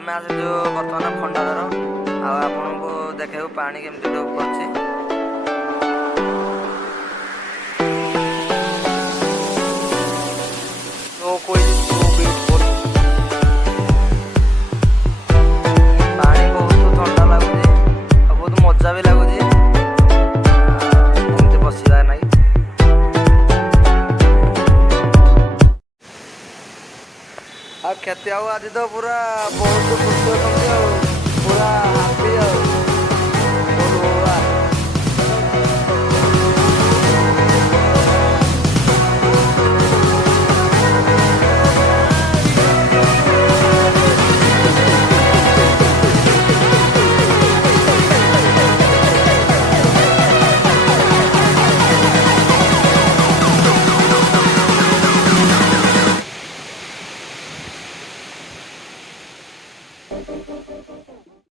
आम आसु बर्तमान खंडाधर आपन को देखा पानी केमती डूब कर पानी बहुत ठंडा लगुच बहुत मजा भी लगुच बसवा नहीं आ क्षति आज तो पूरा बहुत खुशी पूरा हापी